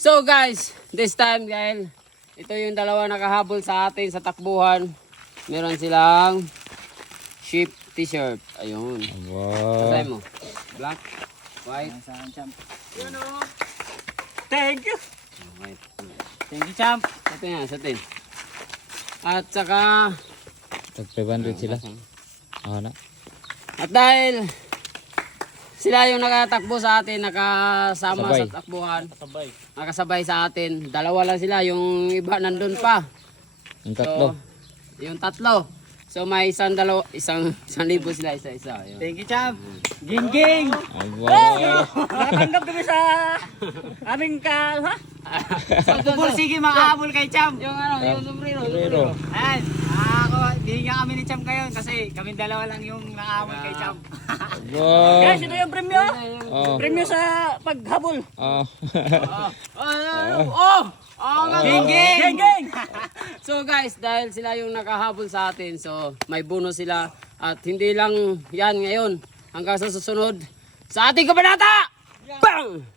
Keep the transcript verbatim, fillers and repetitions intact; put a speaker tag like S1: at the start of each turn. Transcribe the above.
S1: So guys, this time dahil ito yung dalawa nakahabol sa atin sa takbuhan. Meron silang sheep t-shirt. Ayun.
S2: Wow.
S1: Kasay mo. Black, white.
S3: Yun o. Thank you.
S1: White.
S3: Thank you, champ.
S1: Ito yan, sa tin. At saka
S2: Tag five hundred sila. Oo na.
S1: at dahil sila yung nakatakbo sa atin, nakasama
S2: Sabay.
S1: sa takbuhan,
S3: Sabay.
S1: nakasabay sa atin. Dalawa lang sila, yung iba nandun pa.
S2: Yung tatlo.
S1: So, yung tatlo. So may isang dalawa, isang, isang libo sila isa-isa. Ayun.
S3: Thank you, champ. Ging ging.
S2: Ay, wow.
S3: Nakatanggap kami sa aming ka, ha? Bubul, sige, makahabol kay champ.
S1: Yung ano, yung sombrero.
S2: Sombrero.
S3: Ayan, ako, hihinga kami ni champ ngayon kasi kami dalawa lang yung nakahabol kay champ.
S2: Wow.
S3: Guys, ito yung premyo.
S2: Oh.
S3: Premyo sa paghabol.
S2: Oh.
S1: Oh, oh, oh, oh, nga.
S3: Ging ging. Ging ging.
S1: So guys, dahil sila yung nakahabol sa atin, so may bonus sila. At hindi lang yan ngayon, hanggang sa susunod sa ating kabanata! Bang!